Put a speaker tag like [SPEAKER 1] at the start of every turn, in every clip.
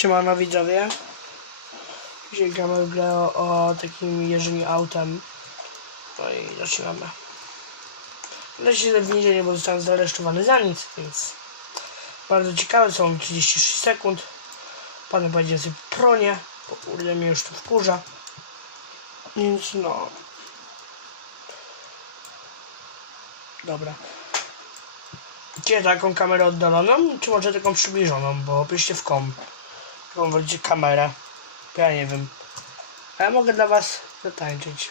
[SPEAKER 1] Siemano widzowie. Dzisiaj gramy w grę o, o takim jeżdżeniu autem. No i zaczynamy. Ale się w niedzielę, bo zostałem zaresztowany za nic, więc bardzo ciekawe są 36 sekund. Pan będzie sobie pronie, bo kurde mnie już to wkurza. Więc no. Dobra. Gdzie taką kamerę oddaloną, czy może taką przybliżoną, bo piszcie w kom. Jaką wolicie kamerę. Ja nie wiem. A ja mogę dla was zatańczyć.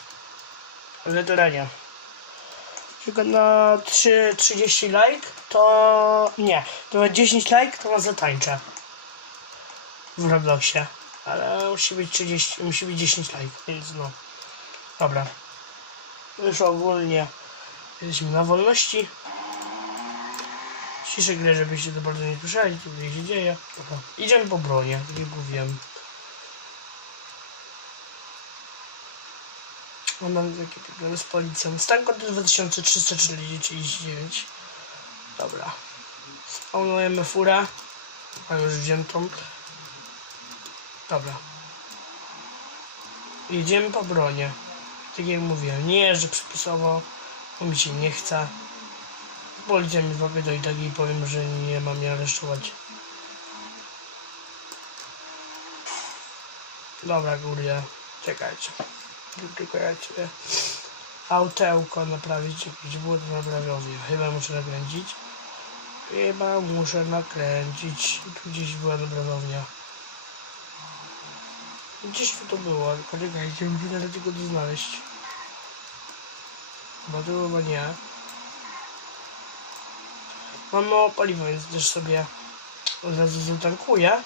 [SPEAKER 1] Nie. Tylko na 3, 30 like to nie. To na 10 like to was zatańczę. W Robloxie. Ale musi być 30, musi być 10 like, więc no. Dobra. Już ogólnie jesteśmy na wolności. Ciszę grę, żebyście to bardzo nie słyszeli, co tutaj się dzieje. Dobra. Idziemy po bronię, tak jak mówiłem. Mam takie problemy z policją. Stan kod 2349. Dobra. Spawnujemy furę. Mam już wziętą. Dobra. Jedziemy po bronię. Tak jak mówiłem, nie jeżdżę przypisowo, bo mi się nie chce. Policja mi złapie to i tak i powiem, że nie mam mnie aresztować. Dobra, kurde. Czekajcie. Tylko ja cię autełko naprawić. Jakieś było to naprawiowie. Chyba muszę nakręcić. Chyba muszę nakręcić. Tu gdzieś była naprawownia. Gdzieś tu to było, tylko czekajcie, muszę tego znaleźć. Bo to chyba nie. Mam mało paliwa, więc też sobie od razu zatankuję.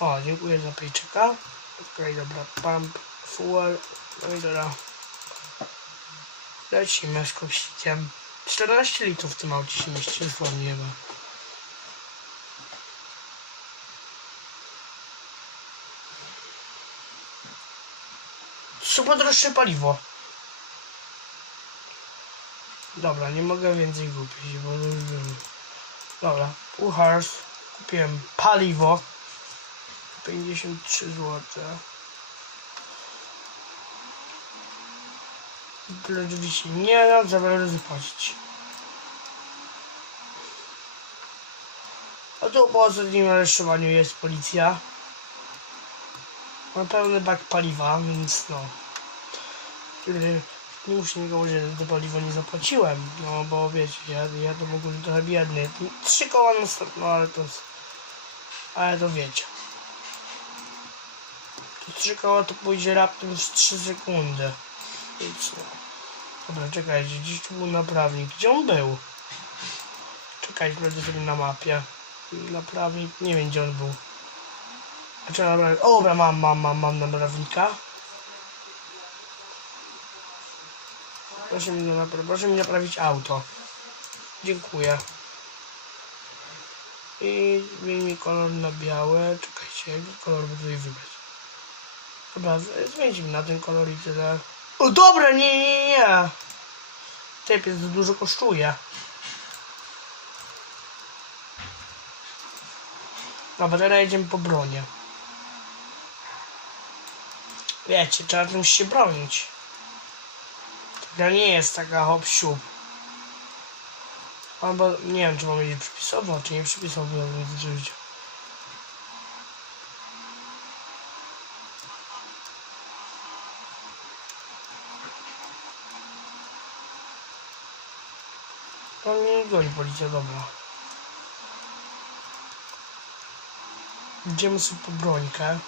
[SPEAKER 1] O, dziękuję za pejczyka. Okej, dobra, pump, fuel, no i dobra. Lecimy z koksiciem. 14 litrów w tym aucie się mieści, chyba. Super droższe paliwo. Dobra, nie mogę więcej kupić, bo... Dobra, Puchars. Kupiłem paliwo. 53 zł. Oczywiście nie da, zabrałem zapłacić. A tu po ostatnim aresztowaniu jest policja. Ma pełny bak paliwa, więc no. Nie muszę nikogo, że to paliwo nie zapłaciłem. No bo wiecie, ja, ja to ogóle trochę biedny. Trzy koła następne, no ale to... Ale to wiecie. To trzy koła to pójdzie raptem w 3 sekundy. Więc. Dobra, czekajcie, gdzieś tu był naprawnik. Gdzie on był? Czekajcie, sprawdzę sobie na mapie. Naprawnik, nie wiem gdzie on był. A czy naprawnik? O, dobra, mam, mam, mam, mam naprawnika. Proszę mi, proszę mi naprawić auto. Dziękuję. I zmień mi kolor na białe. Czekajcie, jaki kolor by tutaj wybrać? Dobra, z- zmieńcie mi na ten kolor i tyle. O dobra, nie, nie, nie. Typ jest dużo kosztuje. Dobra, teraz jedziemy po bronię. Wiecie, trzeba czymś się bronić. Ta nie jest taka hop siup. Albo nie wiem, czy mam jej przypisowo, czy nie przypisowo, więc żyć. To mnie goni policja, dobra. Idziemy sobie po brońkę.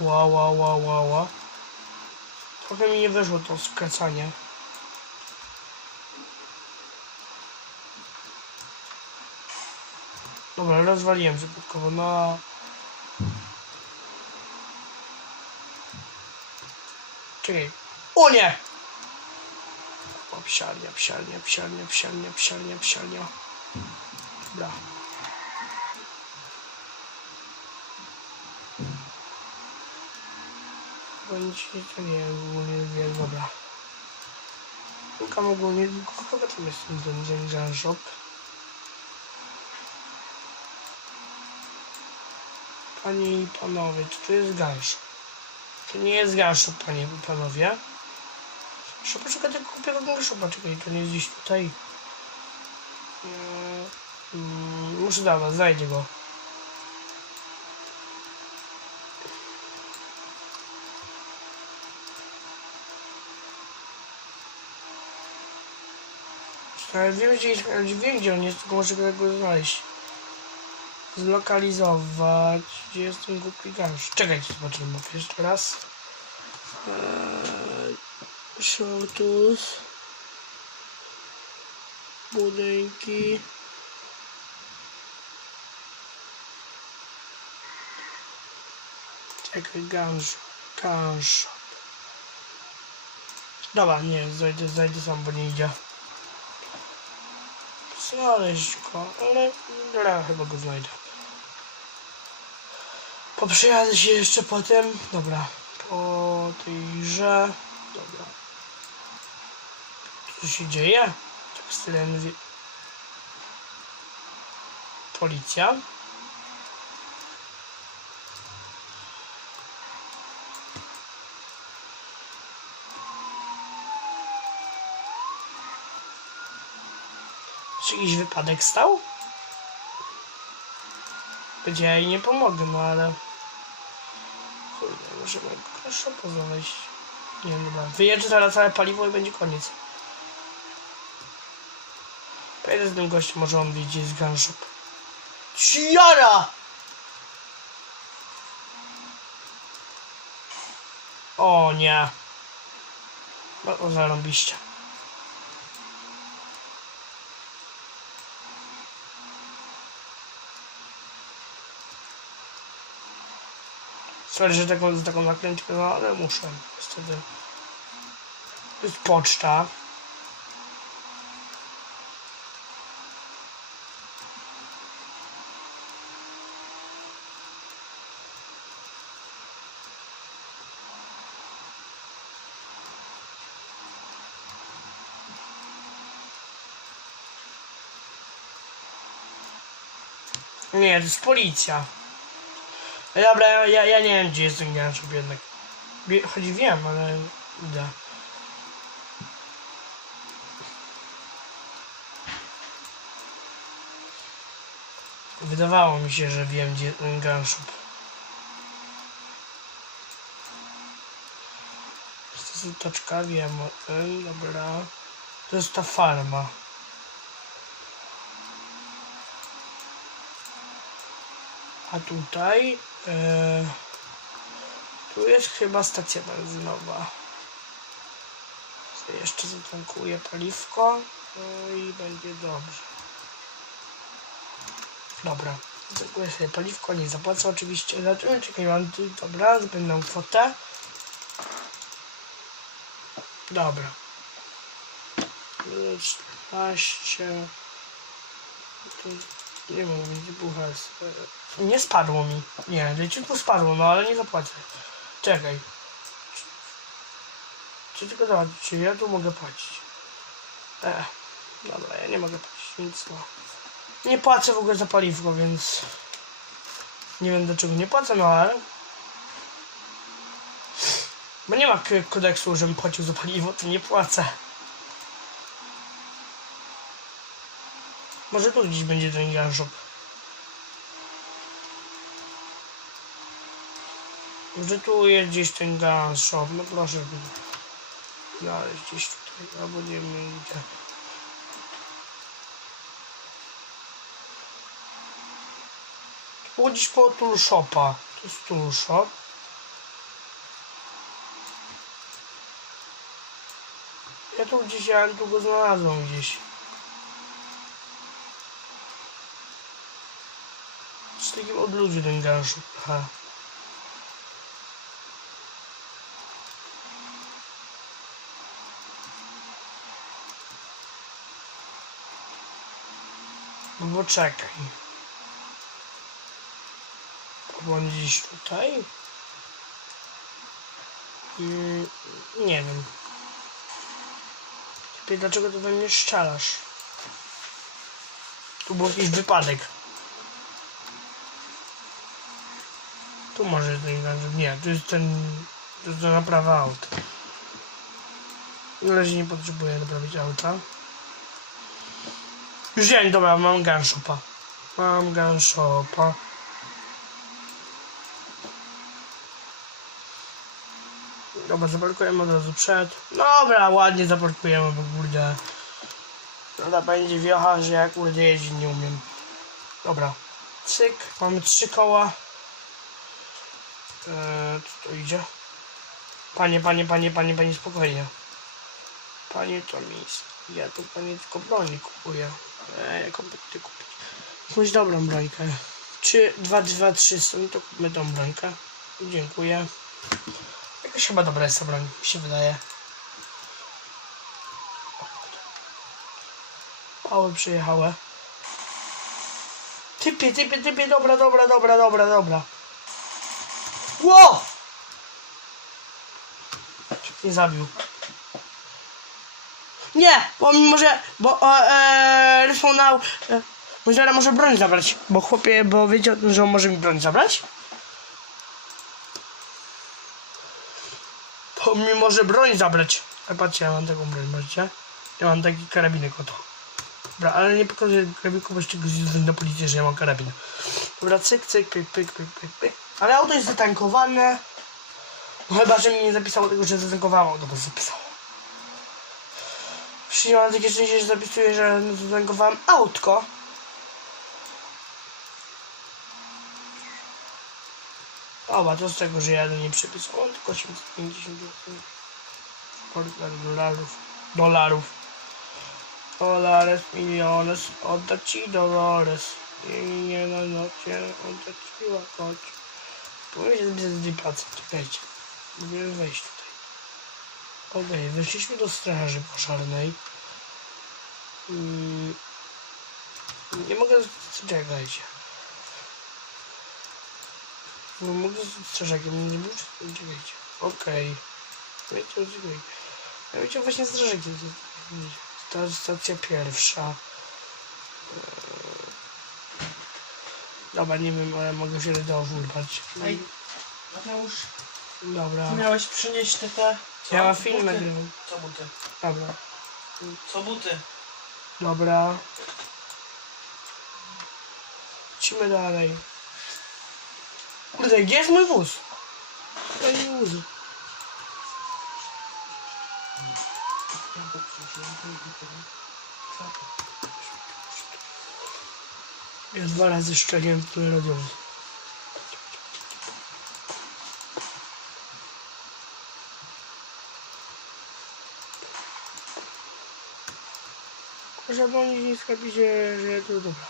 [SPEAKER 1] Ła, ła, ła, ła, ła. Trochę mi nie wyszło to skracanie. Dobra, rozwaliłem przypadkowo, no... Czekaj. O nie! O, psiarnia, psiarnia, psiarnia, psiarnia, psiarnia, psiarnia. Dobra. kończy, to nie ogólnie wiem, dobra. Szukam ogólnie, chyba tam jest ten dungeon shop. Panie i panowie, czy tu jest gaś? To nie jest gasz, panie i panowie. Muszę poczekać, jak kupię garszopa, czekaj, to nie jest gdzieś tutaj. Mm, mm, muszę dawać, znajdę go. Ale wiem gdzie, jest, ale wiem gdzie on jest, tylko muszę go znaleźć. Zlokalizować. Gdzie jest ten głupi gansz? Czekajcie, zobaczymy mapę jeszcze raz. Eee, Shotus. Budynki. Czekaj, gansz. Gansz. Dobra, nie, zajdę, zajdę sam, bo nie idzie znaleźć go, ale dobra, chyba go znajdę. Poprzejadę się jeszcze potem, dobra, po tejże, dobra. Co się dzieje? Tak stylem wie... Policja. Czy jakiś wypadek stał? Gdzie ja jej nie pomogę, no ale... Kurde, możemy proszę znaleźć. Nie wiem, dobra. Wyjeżdżę zaraz całe paliwo i będzie koniec. Pojedę z tym gościem, może on wie, gdzie jest gun shop. Ciara! O nie. No, zarąbiście. Sorry, że taką, taką nakrętkę, no ale muszę. Niestety. To jest poczta. Nie, to jest policja. No Dobra, ja, ja nie wiem gdzie jest ganczuk jednak. Choć wiem, ale idę. Wydawało mi się, że wiem gdzie ganszub. To jest toczka, wiem o tym, dobra. To jest ta farma. A tutaj e, tu jest chyba stacja benzynowa. Jeszcze zatankuję paliwko no i będzie dobrze. Dobra, zatankuję sobie paliwko, nie zapłacę oczywiście za to. Czekaj, mam tu, dobra, zapewniam kwotę. Dobra. 14 to nie mogę mieć buchas. Nie spadło mi. Nie, leciutko spadło, no ale nie zapłacę. Czekaj. Czy tylko zobaczyć, czy ja tu mogę płacić? E, dobra, ja nie mogę płacić, więc no. Nie płacę w ogóle za paliwko, więc... Nie wiem dlaczego nie płacę, no ale... Bo nie ma kodeksu, żebym płacił za paliwo, to nie płacę. Może tu gdzieś będzie ten ganszop. Może tu jest gdzieś ten ganszop. No proszę znaleźć gdzieś tutaj. Albo nie wiem. Tu gdzieś koło tool shopa. To jest tool shop. Ja tu gdzieś, ja tu go znalazłem gdzieś. Z takim odludziu ten ganszop. Aha. No bo czekaj. On gdzieś tutaj? Mm, nie wiem. Lepiej dlaczego to we mnie szczelasz? Tu był jakiś wypadek. Tu może ten gadżet. Nie, tu jest ten... To jest do naprawy aut. Na razie nie potrzebuję naprawić auta. Już wiem, dobra, mam gunshopa. Mam gunshopa. Dobra, zaparkujemy od razu przed. Dobra, ładnie zaparkujemy, bo kurde. Dobra, będzie wiocha, że ja kurde jeździć nie umiem. Dobra. Cyk, mamy trzy koła. Eee, co to idzie? Panie, panie, panie, panie, panie, spokojnie. Panie to mi... Ja tu panie tylko broni kupuję. Eee, jaką ty kupić? Jakąś dobrą brońkę. 3, 2, 2, 3 są, to kupmy tą brońkę. Dziękuję. Jakaś chyba dobra jest ta broń, mi się wydaje. Pały przyjechały. Typie, typie, typie, dobra, dobra, dobra, dobra, dobra. Ło! Nie zabił. Nie, bo mi może, bo e, respawnał, e, może może broń zabrać, bo chłopie, bo tym, że on może mi broń zabrać? To mi może broń zabrać. Patrzcie, ja mam taką broń, patrzcie. Ja mam taki karabinek oto. Dobra, ale nie pokazuję karabinku, bo jeszcze go na policję, że ja mam karabin. Dobra, cyk, cyk, pyk, pyk, pyk, pyk, pyk. Ale auto jest zatankowane. No chyba, że mi nie zapisało tego, że zatankowało. Dobra, zapisało. Przecież mam takie szczęście, że zapisuję, że zatankowałem autko. Oba, to z tego, że ja do niej przypisałem tylko 850 dolarów. Dolarów. Dolares, miliones, oddać ci dolores. I nie na nocie, oddać ci łakoć. Powinien się zapisać z tej pracy, czekajcie. Musimy wejść tutaj. Okej, weszliśmy do straży pożarnej. Mm. Nie mogę... Czekajcie. No mogę z strażakiem, nie muszę... Czekajcie. Okej. Wiecie, czekaj. Ja wiecie, właśnie strażak to jest. Stacja pierwsza. Eee. Dobra, nie wiem, ale mogę się do urwać.
[SPEAKER 2] Ej. Mateusz,
[SPEAKER 1] Dobra.
[SPEAKER 2] miałeś przynieść te te... co?
[SPEAKER 1] Ja mam film
[SPEAKER 2] buty?
[SPEAKER 1] nagrywam.
[SPEAKER 2] Co buty?
[SPEAKER 1] Dobra.
[SPEAKER 2] Co buty?
[SPEAKER 1] Dobra. Lecimy dalej. Kurde, gdzie jest mój wóz? To nie wóz. Ja dwa razy szczeliłem w ten oni nie skapili się, że to dobra.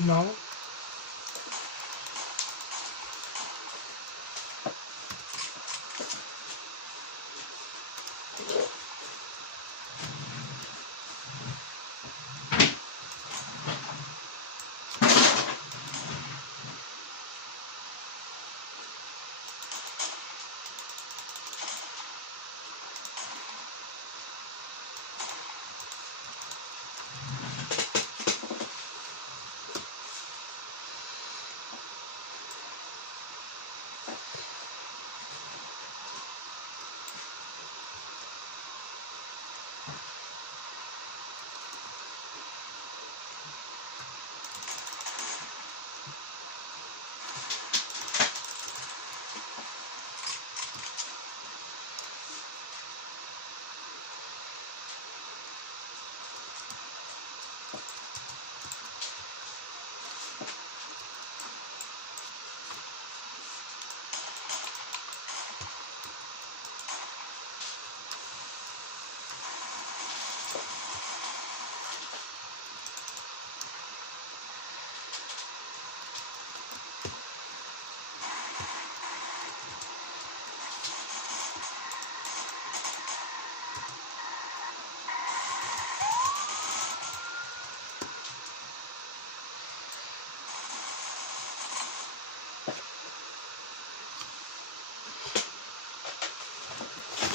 [SPEAKER 1] No.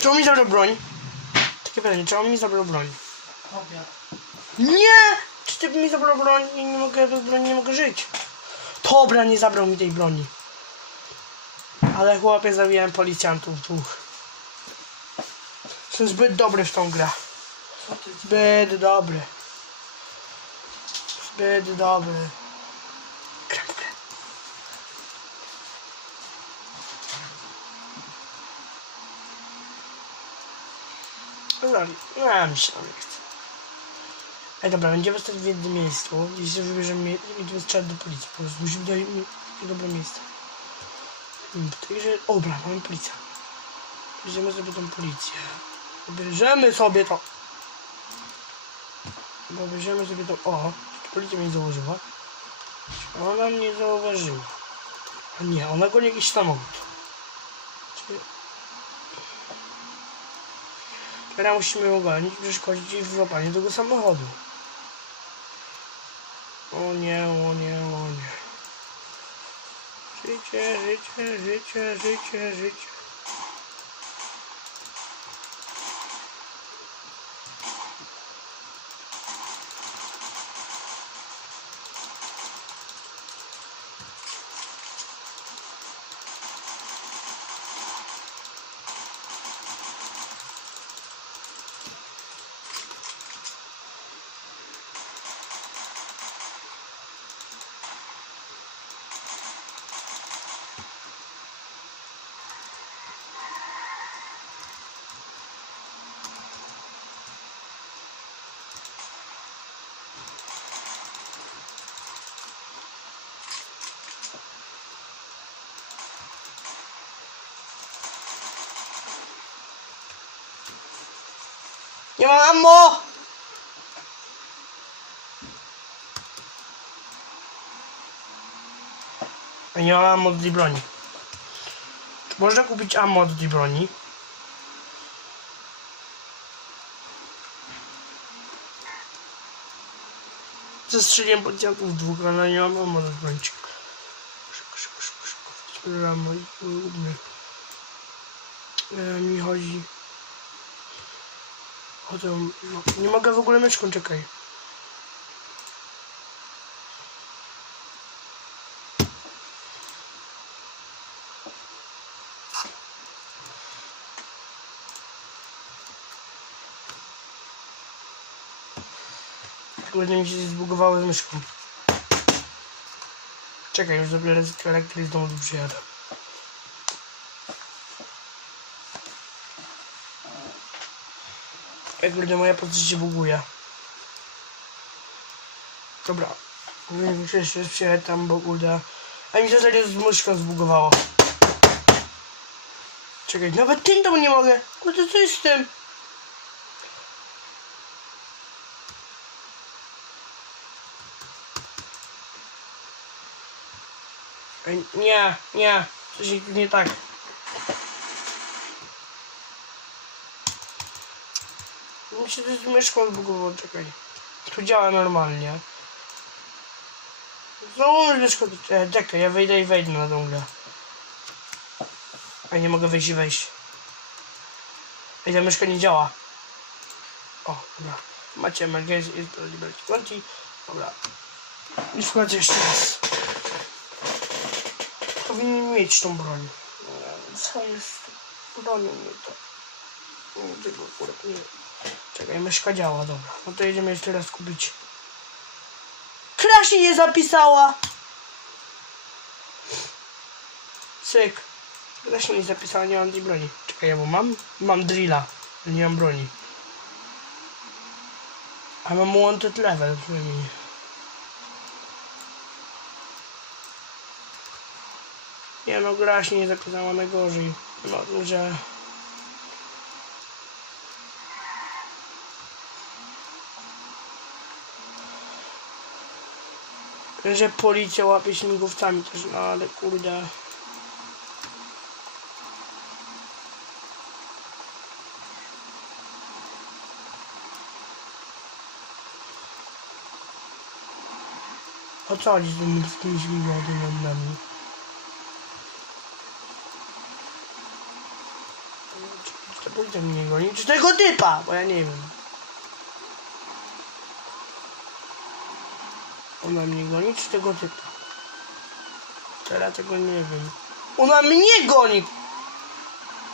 [SPEAKER 1] On mi zabrał broń? Takie pytanie, on mi zabrał broń? Nie! Czy ty mi zabrał broń i nie mogę bez broni nie mogę żyć? Dobra, nie zabrał mi tej broni. Ale chłopie zabiłem policjantów dwóch. Jestem zbyt dobry w tą grę. Zbyt dobry. Zbyt dobry. Gram w grę. Dobra, no mi się nie chce. Ej dobra, będziemy stać w jednym miejscu. Jeśli wybierzemy, będziemy strzelać do policji. Po prostu musimy dać dobre miejsce. Hmm, Także, dobra, mamy policję. Bierzemy sobie tą policję. Bierzemy sobie to. Bierzemy sobie to. O, policja mnie założyła. Ona mnie zauważyła. A nie, ona goni jakiś samochód. Czyli... Teraz musimy i przeszkodzić w złapaniu tego samochodu. O nie, o nie, o nie. Życie, życie, życie, życie, życie. Nie mam ammo! Nie mam ammo do tej broni. Czy można kupić ammo do tej broni? Zestrzeliłem policjantów dwóch, ale nie mam ammo do broni. Szybko, szybko, szybko, szybko. Ammo i. E, mi chodzi... To, no, nie mogę w ogóle myszką, czekaj. Kurde mi się zbugowało z myszką. Czekaj, już zrobię reset elektryk z domu tu przyjadę. Ej, kurde, moja postać się buguje. Dobra. Muszę jeszcze przyjechać tam, bo. A mi się serio z myszką zbugowało. Czekaj, nawet tam nie mogę. Kurde, co jest z tym? Ej, nie, nie. Coś nie tak. Mi się to z myszką zbugowało, czekaj. Tu działa normalnie. Znowu mi myszko... E, czekaj, ja wejdę i wejdę na tą grę. A nie mogę wejść i wejść. Ej, ta myszka nie działa. O, dobra. Macie emergency is the liberty 20. Dobra. I wchodzę jeszcze raz. Powinien mieć tą broń. Co jest bronią nie to? Nie, tego akurat nie. Czekaj, myszka działa, dobra. No to jedziemy jeszcze raz kupić. Kra nie zapisała! Cyk. Się nie zapisała, nie mam tej broni. Czekaj, ja bo mam? Mam drilla, nie mam broni. A mam wanted level przynajmniej. Nie no, gra się nie zapisała najgorzej. No, że... Że policja łapie śmigłowcami też, no ale kurde. O co chodzi z tymi wszystkimi śmigłowcami? To policja mnie czy tego typa, bo ja nie wiem. Ona mnie goni, czy tego typa? Teraz tego nie wiem. Ona mnie goni!